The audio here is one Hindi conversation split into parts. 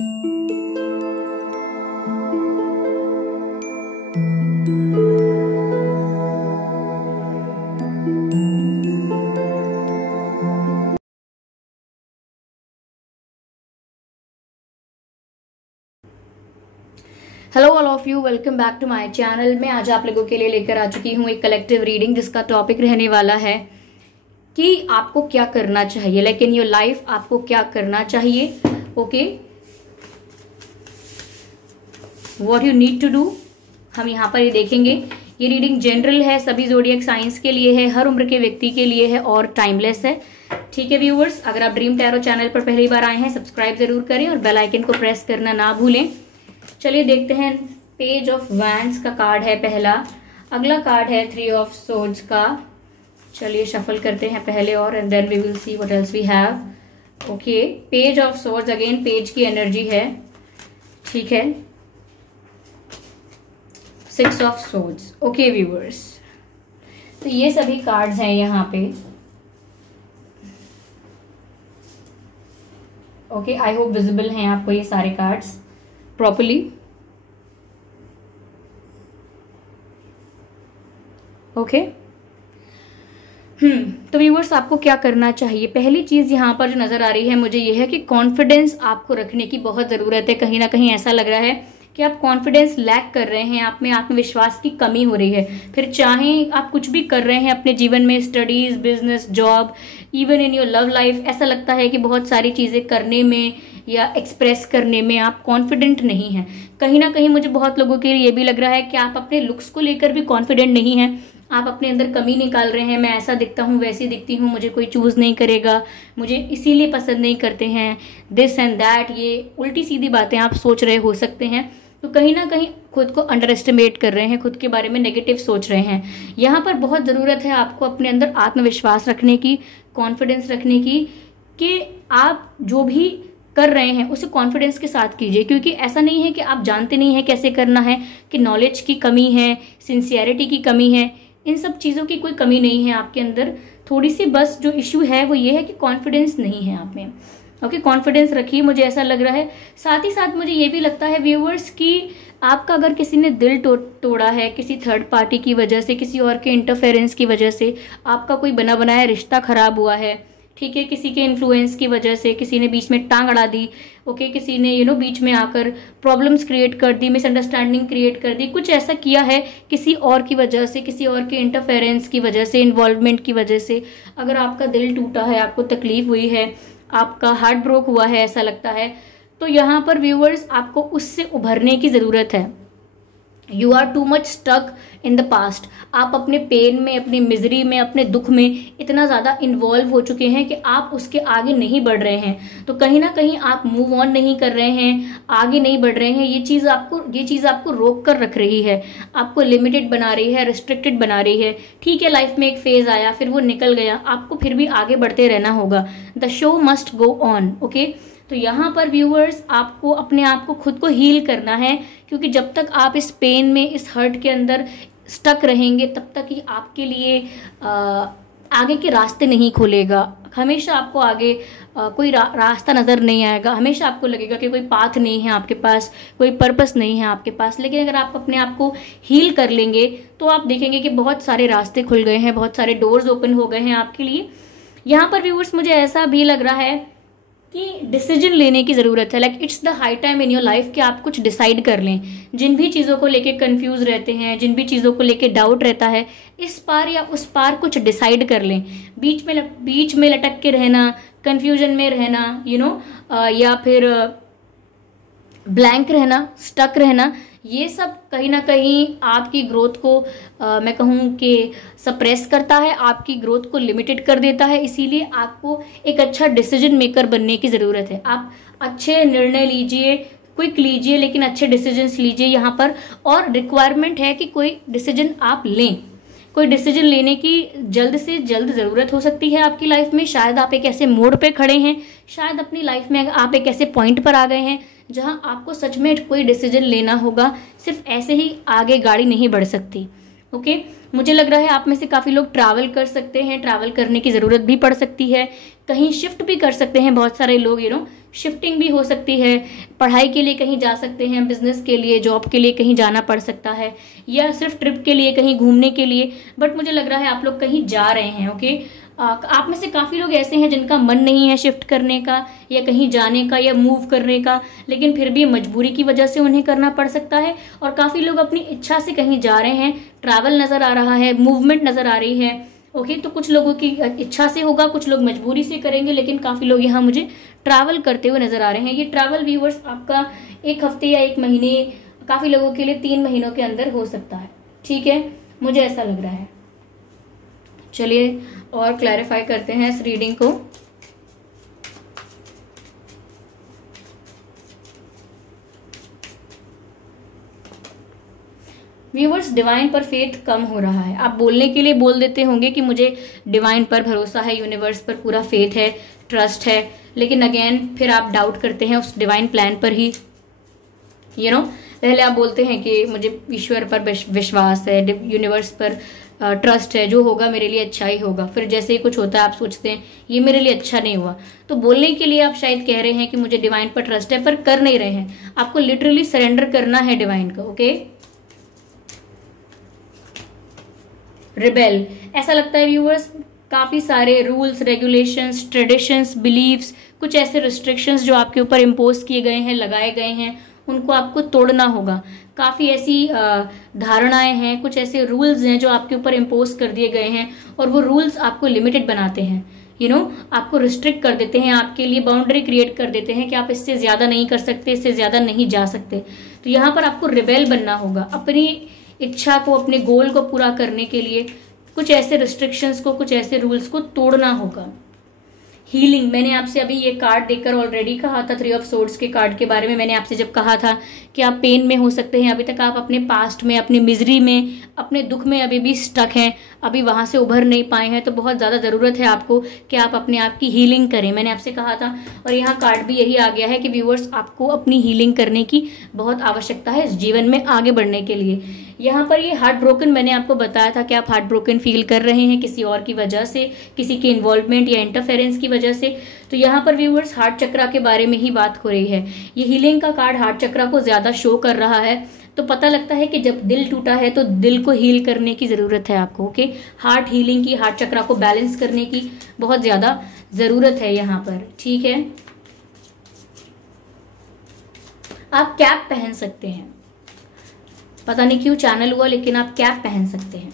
Hello all of you, welcome back to my channel. मैं आज आप लोगों के लिए लेकर आ चुकी हूँ एक कलेक्टिव रीडिंग जिसका टॉपिक रहने वाला है कि आपको क्या करना चाहिए, लाइक इन योर लाइफ आपको क्या करना चाहिए। Okay, what you need to do, हम यहाँ पर ये देखेंगे। ये रीडिंग जनरल है, सभी ज़ोडिएक साइंस के लिए है, हर उम्र के व्यक्ति के लिए है और टाइमलेस है। ठीक है व्यूअर्स, अगर आप ड्रीम टैरो चैनल पर पहली बार आए हैं सब्सक्राइब जरूर करें और बेल आइकन को प्रेस करना ना भूलें। चलिए देखते हैं। पेज ऑफ वैंड्स का कार्ड है पहला, अगला कार्ड है 3 ऑफ सोर्ड्स का। चलिए शफल करते हैं पहले और and then we will see what else we have. Okay, page of swords, again page की एनर्जी है। ठीक है, 6 ऑफ सोर्ड्स। ओके व्यूअर्स, तो ये सभी कार्ड्स हैं यहाँ पे। ओके, आई होप विजिबल हैं आपको ये सारे कार्ड्स प्रॉपर्ली। ओके, तो व्यूअर्स आपको क्या करना चाहिए। पहली चीज यहाँ पर जो नजर आ रही है मुझे ये है कि कॉन्फिडेंस आपको रखने की बहुत जरूरत है। कहीं ना कहीं ऐसा लग रहा है कि आप कॉन्फिडेंस लैक कर रहे हैं, आप में आत्मविश्वास की कमी हो रही है। फिर चाहे आप कुछ भी कर रहे हैं अपने जीवन में, studies, business, job, even in your love life, ऐसा लगता है कि बहुत सारी चीजें करने में या एक्सप्रेस करने में आप कॉन्फिडेंट नहीं हैं। कहीं ना कहीं मुझे बहुत लोगों के लिए ये भी लग रहा है कि आप अपने लुक्स को लेकर भी कॉन्फिडेंट नहीं हैं। आप अपने अंदर कमी निकाल रहे हैं, मैं ऐसा दिखता हूँ, वैसी दिखती हूँ, मुझे कोई चूज नहीं करेगा, मुझे इसीलिए पसंद नहीं करते हैं, दिस एंड दैट, ये उल्टी सीधी बातें आप सोच रहे हो सकते हैं। तो कहीं ना कहीं खुद को अंडर एस्टिमेट कर रहे हैं, खुद के बारे में नेगेटिव सोच रहे हैं। यहाँ पर बहुत ज़रूरत है आपको अपने अंदर आत्मविश्वास रखने की, कॉन्फिडेंस रखने की, कि आप जो भी कर रहे हैं उसे कॉन्फिडेंस के साथ कीजिए। क्योंकि ऐसा नहीं है कि आप जानते नहीं है कैसे करना है, कि नॉलेज की कमी है, सिंसियरिटी की कमी है, इन सब चीज़ों की कोई कमी नहीं है आपके अंदर। थोड़ी सी बस जो इश्यू है वो ये है कि कॉन्फिडेंस नहीं है आप में। ओके, कॉन्फिडेंस रखिए, मुझे ऐसा लग रहा है। साथ ही साथ मुझे ये भी लगता है व्यूअर्स कि आपका अगर किसी ने दिल तोड़ा है, किसी थर्ड पार्टी की वजह से, किसी और के इंटरफेरेंस की वजह से आपका कोई बना बनाया रिश्ता खराब हुआ है, ठीक है, किसी के इन्फ्लुएंस की वजह से, किसी ने बीच में टांग अड़ा दी, ओके, किसी ने बीच में आकर प्रॉब्लम्स क्रिएट कर दी, मिसअंडरस्टैंडिंग क्रिएट कर दी, कुछ ऐसा किया है किसी और की वजह से, किसी और के इंटरफेरेंस की वजह से, इन्वॉल्वमेंट की वजह से अगर आपका दिल टूटा है, आपको तकलीफ हुई है, आपका हार्ट ब्रोक हुआ है, ऐसा लगता है, तो यहाँ पर व्यूअर्स आपको उससे उभरने की ज़रूरत है। You are too much stuck in the past. आप अपने पेन में, अपनी मिजरी में, अपने दुख में इतना ज़्यादा इन्वॉल्व हो चुके हैं कि आप उसके आगे नहीं बढ़ रहे हैं। तो कहीं ना कहीं आप मूव ऑन नहीं कर रहे हैं, आगे नहीं बढ़ रहे हैं। ये चीज़ आपको रोक कर रख रही है, आपको लिमिटेड बना रही है, रिस्ट्रिक्टेड बना रही है। ठीक है, लाइफ में एक फेज आया, फिर वो निकल गया, आपको फिर भी आगे बढ़ते रहना होगा। The show must go on. Okay, तो यहाँ पर व्यूअर्स आपको अपने आप को, खुद को हील करना है। क्योंकि जब तक आप इस पेन में, इस हर्ट के अंदर स्टक रहेंगे तब तक ही आपके लिए आगे के रास्ते नहीं खोलेगा। हमेशा आपको आगे कोई रास्ता नज़र नहीं आएगा। हमेशा आपको लगेगा कि कोई पाथ नहीं है आपके पास, कोई पर्पस नहीं है आपके पास। लेकिन अगर आप अपने आप को हील कर लेंगे तो आप देखेंगे कि बहुत सारे रास्ते खुल गए हैं, बहुत सारे डोर्स ओपन हो गए हैं आपके लिए। यहाँ पर व्यूअर्स मुझे ऐसा भी लग रहा है कि डिसीजन लेने की ज़रूरत है। Like it's the high time in your life कि आप कुछ डिसाइड कर लें। जिन भी चीज़ों को लेके कंफ्यूज रहते हैं, जिन भी चीज़ों को लेके डाउट रहता है, इस पार या उस पार कुछ डिसाइड कर लें। बीच में लटक के रहना, कंफ्यूजन में रहना, या फिर ब्लैंक रहना, स्टक रहना, ये सब कहीं ना कहीं आपकी ग्रोथ को मैं कहूँ कि सप्रेस करता है, आपकी ग्रोथ को लिमिटेड कर देता है। इसीलिए आपको एक अच्छा डिसीजन मेकर बनने की ज़रूरत है। आप अच्छे निर्णय लीजिए, क्विक लीजिए, लेकिन अच्छे डिसीजंस लीजिए यहाँ पर। और रिक्वायरमेंट है कि कोई डिसीजन आप लें। कोई डिसीजन लेने की जल्द से जल्द ज़रूरत हो सकती है आपकी लाइफ में। शायद आप एक ऐसे मोड़ पे खड़े हैं, शायद अपनी लाइफ में आप एक ऐसे पॉइंट पर आ गए हैं जहां आपको सच में कोई डिसीजन लेना होगा। सिर्फ ऐसे ही आगे गाड़ी नहीं बढ़ सकती। ओके, मुझे लग रहा है आप में से काफ़ी लोग ट्रैवल कर सकते हैं, ट्रैवल करने की ज़रूरत भी पड़ सकती है। कहीं शिफ्ट भी कर सकते हैं बहुत सारे लोग, शिफ्टिंग भी हो सकती है, पढ़ाई के लिए कहीं जा सकते हैं, बिजनेस के लिए, जॉब के लिए कहीं जाना पड़ सकता है, या सिर्फ ट्रिप के लिए कहीं घूमने के लिए। बट मुझे लग रहा है आप लोग कहीं जा रहे हैं। ओके, आप में से काफ़ी लोग ऐसे हैं जिनका मन नहीं है शिफ्ट करने का या कहीं जाने का या मूव करने का, लेकिन फिर भी मजबूरी की वजह से उन्हें करना पड़ सकता है। और काफ़ी लोग अपनी इच्छा से कहीं जा रहे हैं, ट्रैवल नज़र आ रहा है, मूवमेंट नज़र आ रही है। ओके, तो कुछ लोगों की इच्छा से होगा, कुछ लोग मजबूरी से करेंगे, लेकिन काफ़ी लोग यहाँ मुझे ट्रैवल करते हुए नजर आ रहे हैं। ये ट्रैवल व्यूअर्स आपका 1 हफ्ते या 1 महीने, काफ़ी लोगों के लिए 3 महीनों के अंदर हो सकता है। ठीक है, मुझे ऐसा लग रहा है। चलिए और क्लैरिफाई करते हैं इस रीडिंग को। व्यूवर्स, डिवाइन पर फेथ कम हो रहा है। आप बोलने के लिए बोल देते होंगे कि मुझे डिवाइन पर भरोसा है, यूनिवर्स पर पूरा फेथ है, ट्रस्ट है, लेकिन अगेन फिर आप डाउट करते हैं उस डिवाइन प्लान पर ही। पहले आप बोलते हैं कि मुझे ईश्वर पर विश्वास है, यूनिवर्स पर ट्रस्ट है, जो होगा मेरे लिए अच्छा ही होगा। फिर जैसे ही कुछ होता है आप सोचते हैं ये मेरे लिए अच्छा नहीं हुआ। तो बोलने के लिए आप शायद कह रहे हैं कि मुझे डिवाइन पर ट्रस्ट है, पर कर नहीं रहे हैं। आपको लिटरली सरेंडर करना है डिवाइन को। ओके, रिबेल, ऐसा लगता है व्यूअर्स काफी सारे रूल्स, रेगुलेशंस, ट्रेडिशंस, बिलीव्स, कुछ ऐसे रिस्ट्रिक्शंस जो आपके ऊपर इम्पोज किए गए हैं, लगाए गए हैं, उनको आपको तोड़ना होगा। काफ़ी ऐसी धारणाएं हैं, कुछ ऐसे रूल्स हैं जो आपके ऊपर इम्पोज कर दिए गए हैं, और वो रूल्स आपको लिमिटेड बनाते हैं। आपको रिस्ट्रिक्ट कर देते हैं, आपके लिए बाउंड्री क्रिएट कर देते हैं कि आप इससे ज़्यादा नहीं कर सकते, इससे ज़्यादा नहीं जा सकते। तो यहाँ पर आपको रिबेल बनना होगा, अपनी इच्छा को, अपने गोल को पूरा करने के लिए कुछ ऐसे रिस्ट्रिक्शंस को, कुछ ऐसे रूल्स को तोड़ना होगा। हीलिंग, मैंने आपसे अभी ये कार्ड देकर ऑलरेडी कहा था, 3 ऑफ सोर्ड्स के कार्ड के बारे में मैंने आपसे जब कहा था कि आप पेन में हो सकते हैं, अभी तक आप अपने पास्ट में, अपनी मिजरी में, अपने दुख में अभी भी स्टक हैं, अभी वहां से उभर नहीं पाए हैं, तो बहुत ज़्यादा ज़रूरत है आपको कि आप अपने आप की हीलिंग करें, मैंने आपसे कहा था। और यहाँ कार्ड भी यही आ गया है कि व्यूअर्स, आपको अपनी हीलिंग करने की बहुत आवश्यकता है इस जीवन में आगे बढ़ने के लिए। यहाँ पर ये हार्ट ब्रोकन, मैंने आपको बताया था कि आप हार्ट ब्रोकन फील कर रहे हैं किसी और की वजह से, किसी के इन्वॉल्वमेंट या इंटरफेरेंस की वजह से। तो यहाँ पर व्यूअर्स हार्ट चक्रा के बारे में ही बात हो रही है। ये हीलिंग का कार्ड हार्ट चक्रा को ज्यादा शो कर रहा है, तो पता लगता है कि जब दिल टूटा है तो दिल को हील करने की जरूरत है आपको। ओके, हार्ट हीलिंग की, हार्ट चक्रा को बैलेंस करने की बहुत ज्यादा जरूरत है यहाँ पर। ठीक है, आप कैप पहन सकते हैं, पता नहीं क्यों चैनल हुआ, लेकिन आप कैप पहन सकते हैं।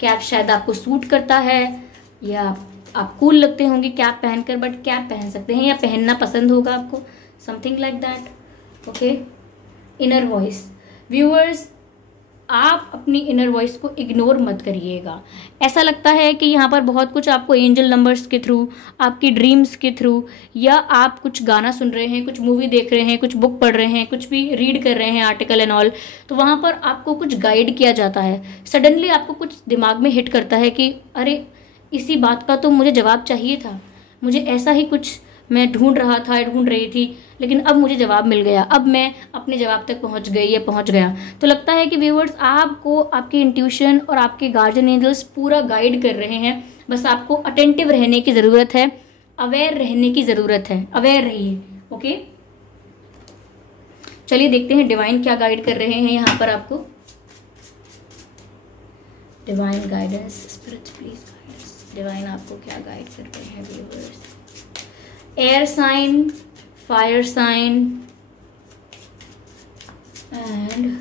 कैप शायद आपको सूट करता है या आप कूल लगते होंगे कैप पहनकर, बट कैप पहन सकते हैं या पहनना पसंद होगा आपको, something like that. Okay, inner voice, viewers आप अपनी इनर वॉइस को इग्नोर मत करिएगा। ऐसा लगता है कि यहाँ पर बहुत कुछ आपको एंजल नंबर्स के थ्रू, आपकी ड्रीम्स के थ्रू, या आप कुछ गाना सुन रहे हैं, कुछ मूवी देख रहे हैं, कुछ बुक पढ़ रहे हैं, कुछ भी रीड कर रहे हैं, आर्टिकल एंड ऑल, तो वहाँ पर आपको कुछ गाइड किया जाता है। सडनली आपको कुछ दिमाग में हिट करता है कि अरे इसी बात का तो मुझे जवाब चाहिए था, मुझे ऐसा ही कुछ मैं ढूंढ रहा था, ढूंढ रही थी, लेकिन अब मुझे जवाब मिल गया, अब मैं अपने जवाब तक पहुंच गई या पहुंच गया। तो लगता है कि व्यूअर्स आपको आपकी इंट्यूशन और आपके गार्जियन एंजल्स पूरा गाइड कर रहे हैं, बस आपको अटेंटिव रहने की ज़रूरत है, अवेयर रहने की ज़रूरत है, अवेयर रहिए। ओके, चलिए देखते हैं डिवाइन क्या गाइड कर रहे हैं यहाँ पर आपको। Divine guidance, spirit please guidance, divine आपको क्या गाइड कर रहे हैं viewers. Air sign, fire sign and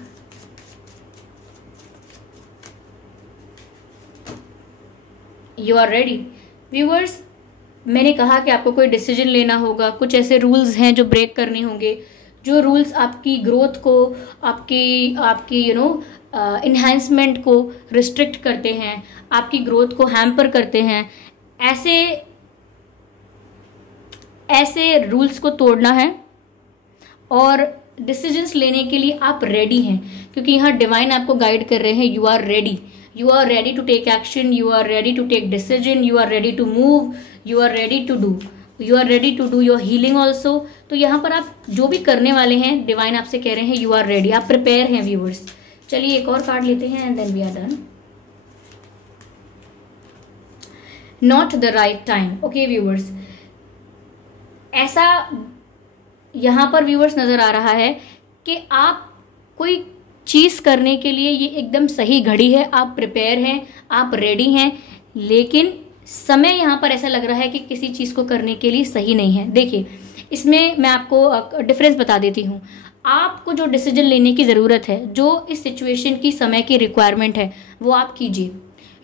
you are ready. Viewers, मैंने कहा कि आपको कोई डिसीजन लेना होगा, कुछ ऐसे रूल्स हैं जो ब्रेक करने होंगे, जो रूल्स आपकी ग्रोथ को, आपकी इन्हांसमेंट को रिस्ट्रिक्ट करते हैं, आपकी ग्रोथ को हैम्पर करते हैं। ऐसे रूल्स को तोड़ना है और डिसीजंस लेने के लिए आप रेडी हैं, क्योंकि यहाँ डिवाइन आपको गाइड कर रहे हैं। You are ready, you are ready to take action, you are ready to take decision, you are ready to move, you are ready to do, you are ready to do your healing also. तो यहाँ पर आप जो भी करने वाले हैं, डिवाइन आपसे कह रहे हैं यू आर रेडी, आप प्रिपेयर हैं व्यूअर्स। चलिए एक और कार्ड लेते हैं and then we are done. Not the right time. Okay viewers, ऐसा यहाँ पर व्यूअर्स नजर आ रहा है कि आप कोई चीज करने के लिए ये एकदम सही घड़ी है, आप प्रिपेयर हैं, आप रेडी हैं, लेकिन समय यहाँ पर ऐसा लग रहा है कि किसी चीज को करने के लिए सही नहीं है। देखिए, इसमें मैं आपको डिफरेंस बता देती हूँ। आपको जो डिसीजन लेने की ज़रूरत है, जो इस सिचुएशन की समय की रिक्वायरमेंट है, वो आप कीजिए।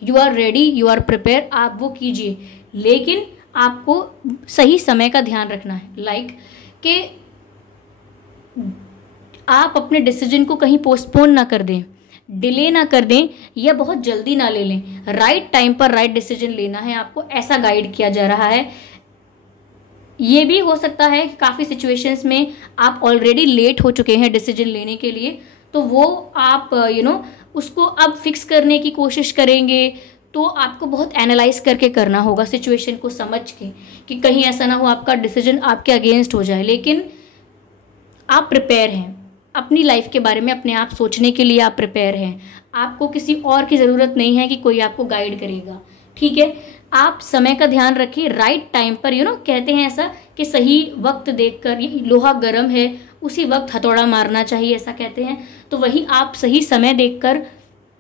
You are ready, you are prepare, आप वो कीजिए, लेकिन आपको सही समय का ध्यान रखना है। लाइक कि आप अपने डिसीजन को कहीं पोस्टपोन ना कर दें, डिले ना कर दें, या बहुत जल्दी ना ले लें। राइट टाइम पर राइट डिसीजन लेना है आपको, ऐसा गाइड किया जा रहा है। ये भी हो सकता है कि काफ़ी सिचुएशंस में आप ऑलरेडी लेट हो चुके हैं डिसीजन लेने के लिए, तो वो आप उसको अब फिक्स करने की कोशिश करेंगे, तो आपको बहुत एनालाइज करके करना होगा सिचुएशन को समझ के, कि कहीं ऐसा ना हो आपका डिसीजन आपके अगेंस्ट हो जाए। लेकिन आप प्रिपेयर हैं, अपनी लाइफ के बारे में अपने आप सोचने के लिए आप प्रिपेयर हैं। आपको किसी और की ज़रूरत नहीं है कि कोई आपको गाइड करेगा, ठीक है। आप समय का ध्यान रखिए, राइट टाइम पर कहते हैं ऐसा कि सही वक्त देखकर, लोहा गर्म है उसी वक्त हथौड़ा मारना चाहिए, ऐसा कहते हैं। तो वही आप सही समय देखकर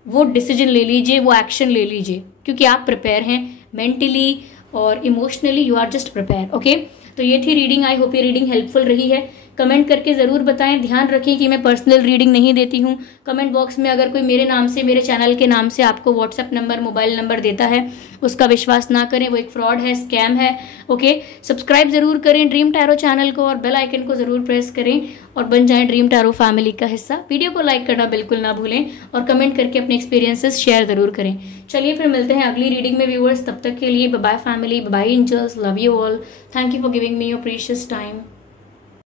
वो डिसीजन ले लीजिए, वो एक्शन ले लीजिए, क्योंकि आप प्रिपेयर हैं मेंटली और emotionally, you are just prepare. Okay, तो ये थी रीडिंग। आई होप ये रीडिंग हेल्पफुल रही है। कमेंट करके ज़रूर बताएं। ध्यान रखें कि मैं पर्सनल रीडिंग नहीं देती हूँ। कमेंट बॉक्स में अगर कोई मेरे नाम से, मेरे चैनल के नाम से आपको व्हाट्सएप नंबर, मोबाइल नंबर देता है, उसका विश्वास ना करें, वो एक फ्रॉड है, स्कैम है। ओके, सब्सक्राइब ज़रूर करें ड्रीम टैरो चैनल को, और बेल आइकन को ज़रूर प्रेस करें और बन जाएं ड्रीम टैरो फैमिली का हिस्सा। वीडियो को लाइक करना बिल्कुल ना भूलें और कमेंट करके अपने एक्सपीरियंसेस शेयर ज़रूर करें। चलिए फिर मिलते हैं अगली रीडिंग में व्यूअर्स। तब तक के लिए bye bye family, bye angels, love you all, thank you for giving me your precious time.